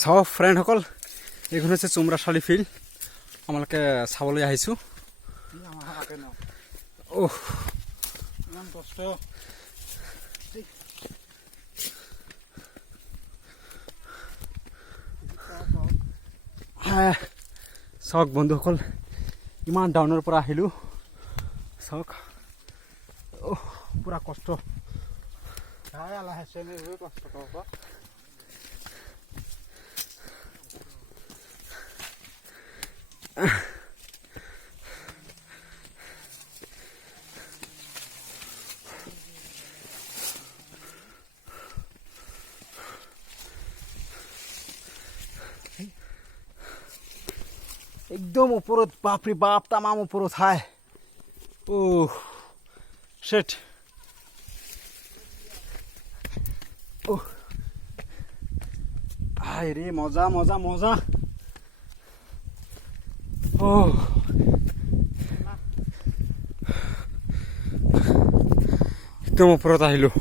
চাওক ফ্ৰেণ্ডসকল, এইখন হৈছে চুমৰাচালি ফিল্ড। আমালোকে চাবলৈ আহিছোঁ। অহ, ইমান কষ্ট। চাওক বন্ধুসকল, ইমান ডাউনৰ পৰা আহিলোঁ। চাওক, পুৰা কষ্ট। কষ্ট কৰক। একদম ওপৰত, বাপৰে বাপ, তামাম ওপৰত হাই। শেট। হাই ৰে, মজা মজা মজা। একদম ওপৰত আহিলোঁ।